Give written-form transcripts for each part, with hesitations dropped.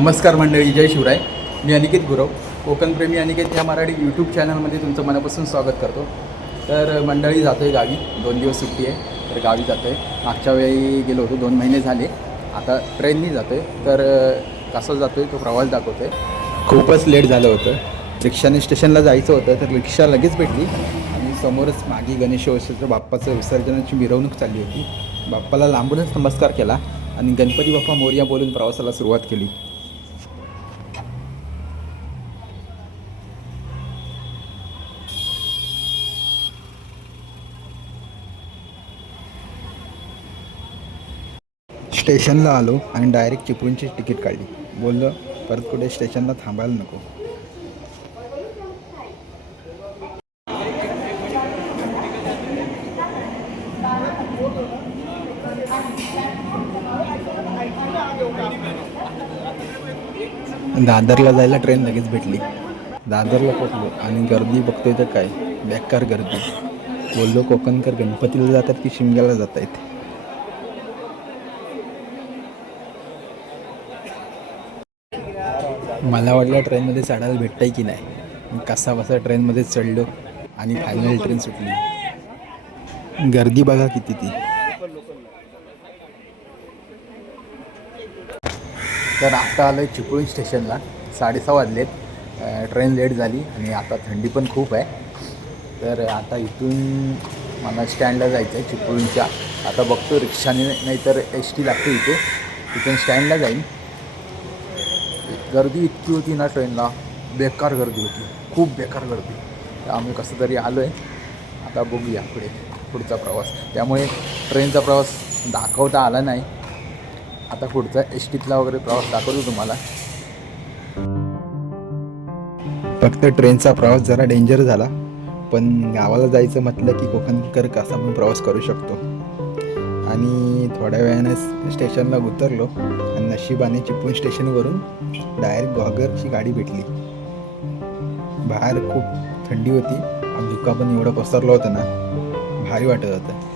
नमस्कार मंडळी, जय शिवराय. मी अनिकेत गुरव, कोकणप्रेमी अनिकेत ह्या मराठी यूट्यूब चॅनलमध्ये तुमचं मनापासून स्वागत करतो. तर मंडळी जातो आहे गावी, 2 दिवस सुट्टी आहे तर गावी जातो आहे. मागच्या वेळी गेलो होतो, 2 महिने झाले. आता ट्रेननी जातो आहे. तर कसं जातो आहे तो प्रवास दाखवतो आहे. खूपच लेट झालं होतं. रिक्षाने स्टेशनला जायचं होतं तर रिक्षा लगेच भेटली आणि समोरच मागे गणेशोत्सवाच्या बाप्पाचं विसर्जनाची मिरवणूक चालली होती. बाप्पाला लांबूनच नमस्कार केला आणि गणपती बाप्पा मोरया बोलून प्रवासाला सुरुवात केली. स्टेशनला आलो आणि डायरेक्ट चिपळूणची तिकीट काढली. बोललो परत कुठे स्टेशनला थांबायला नको. दादरला जायला ट्रेन लगेच भेटली. दादरला पोचलो आणि गर्दी बघतोय तर काय बेकार गर्दी. बोललो कोकणकर गणपतीला जातात की शिमग्याला जात आहेत. मला वाटलं ट्रेनमध्ये चढायला भेटतंय की नाही. कसा बसा ट्रेनमध्ये चढलो आणि फायनल ट्रेन सुटली. गर्दी बघा किती ती. तर आता आलं आहे चिपळूण स्टेशनला. 6:30 वाजलेत. ट्रेन लेट झाली आणि आता थंडी पण खूप आहे. तर आता इथून मला स्टँडला जायचं आहे चिपळूणच्या. आता बघतो रिक्षाने नाहीतर ST लागते इथे. तिथून स्टँडला जाईन. गर्दी इतकी होती ना ट्रेनला, बेकार गर्दी होती, खूप बेकार गर्दी. तर आम्ही कसं तरी आलो आहे. आता बघूया पुढचा प्रवास. त्यामुळे ट्रेनचा प्रवास दाखवता आला नाही. आता पुढचा STतला वगैरे प्रवास दाखवतो तुम्हाला. फक्त ट्रेनचा प्रवास जरा डेंजर झाला, पण गावाला जायचं म्हटलं की कोकणकर कसा पण प्रवास करू शकतो. आणि थोड्या वेळाने स्टेशनला उतरलो आणि नशिबाने चिपळूण स्टेशनवरून डायरेक्ट घागरची गाडी भेटली. बाहेर खूप थंडी होती आणि धुका पण एवढं पसरलं होतं ना, भारी वाटत होतं.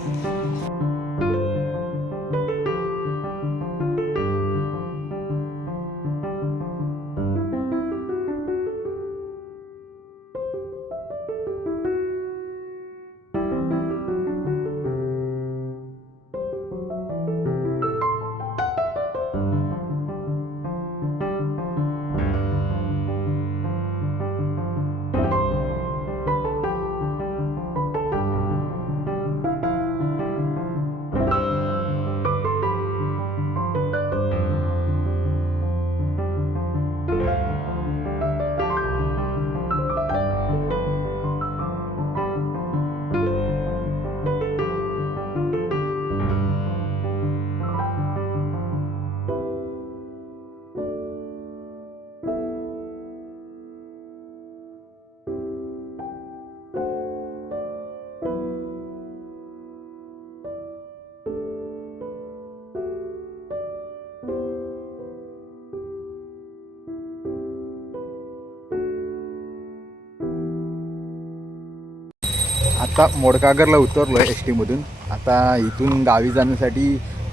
आता मोडकागरला उतरलो आहे STमधून. आता इथून गावी जाण्यासाठी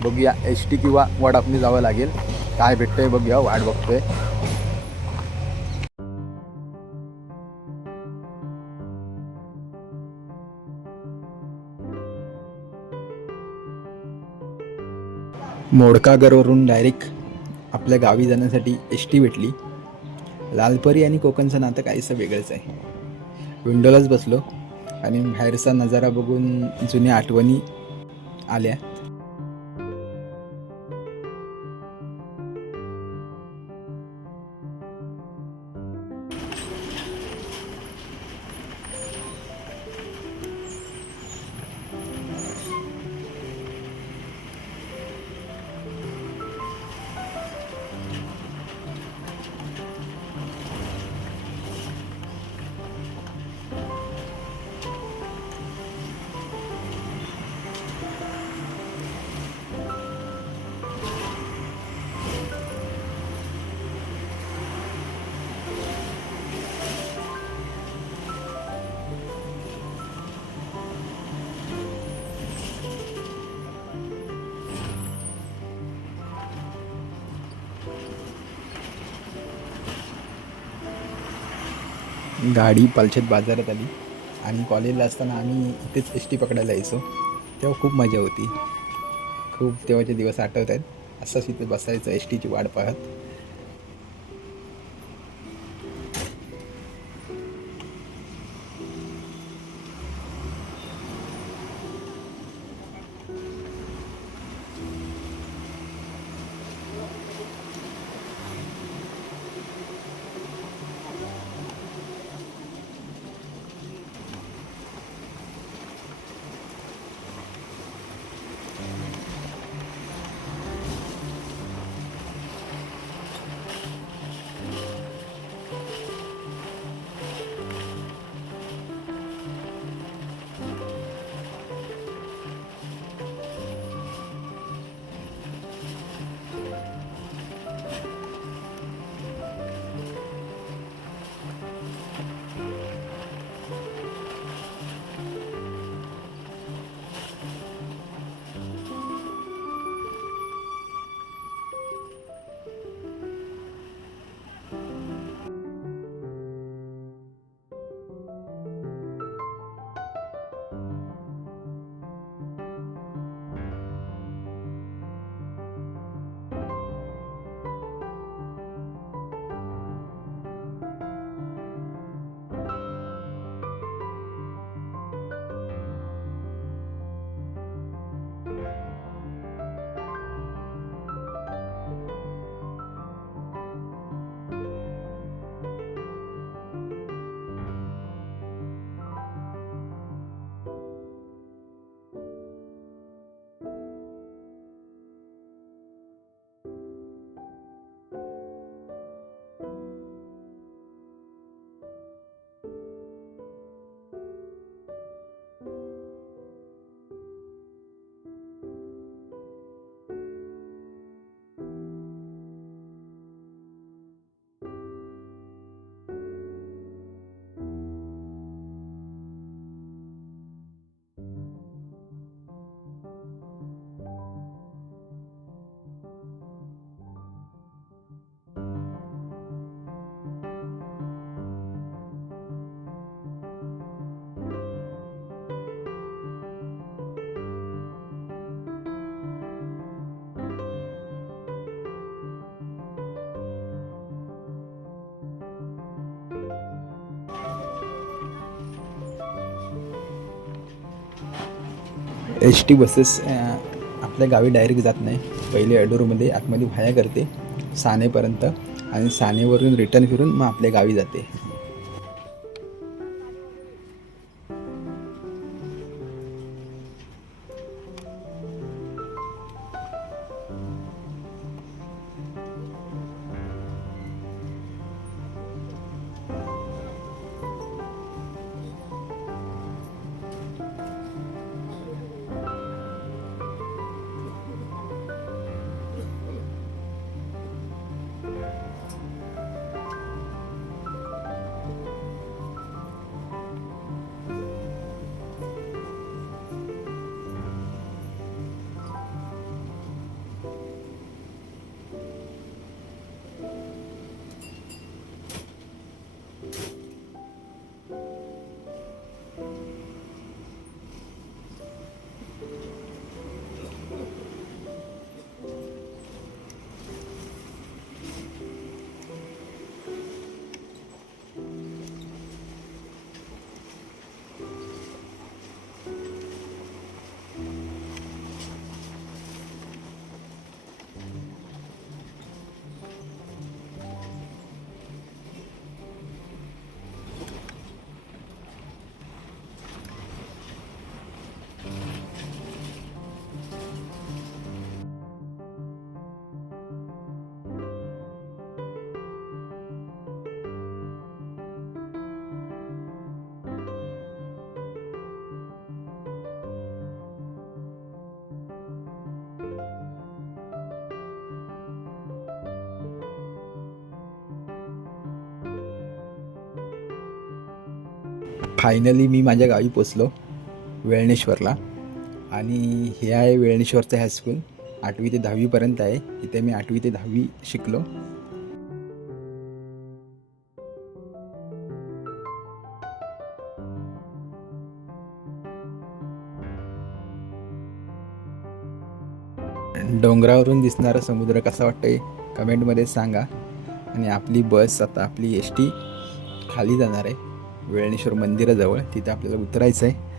बघूया ST किंवा वडापने जावं लागेल. काय भेटतंय बघूया, वाट बघतोय. मोडकागरवरून डायरेक्ट आपल्या गावी जाण्यासाठी ST भेटली. लालपरी आणि कोकणचं नातं काहीसं वेगळंच आहे. विंडोलाच बसलो आणि बाहेरचा नजारा बघून जुन्या आठवणी आल्या. गाडी पालशेत बाजारात आली आणि कॉलेजला असताना आम्ही इथेच एस टी पकडायला यायचो. तेव्हा खूप मजा होती. खूप तेव्हाचे दिवस आठवत आहेत. असंच इथे बसायचं एस टीची वाट पाहत. एस टी बसेस आपल्या गावी डायरेक्ट जात नाही. पहिले अडूरमध्ये आतमध्ये व्हाया करते सानेपर्यंत आणि सानेवरून रिटर्न फिरून मग आपल्या गावी जाते. फायनली मी माझ्या गावी पोचलो वेळणेश्वरला. आणि हे आहे वेळणेश्वरचं हायस्कूल. 8वी ते 10वीपर्यंत आहे. इथे मी 8वी ते 10वी शिकलो. डोंगरावरून दिसणारा समुद्र कसा वाटतंय कमेंटमध्ये सांगा. आणि आपली बस आता आपली एस टी खाली जाणार आहे वेळणेश्वर मंदिराजवळ, तिथे आपल्याला उतरायचं आहे.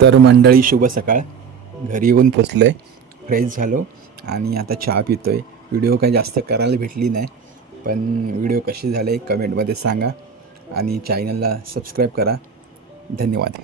तर मंडळी शुभ सकाळ. घरी येऊन पोचलो आहे, फ्रेश झालो आणि आता चहा पितो आहे. व्हिडिओ काही जास्त करायला भेटली नाही, पण व्हिडिओ कसे झाले कमेंटमध्ये सांगा आणि चॅनलला सबस्क्राईब करा. धन्यवाद.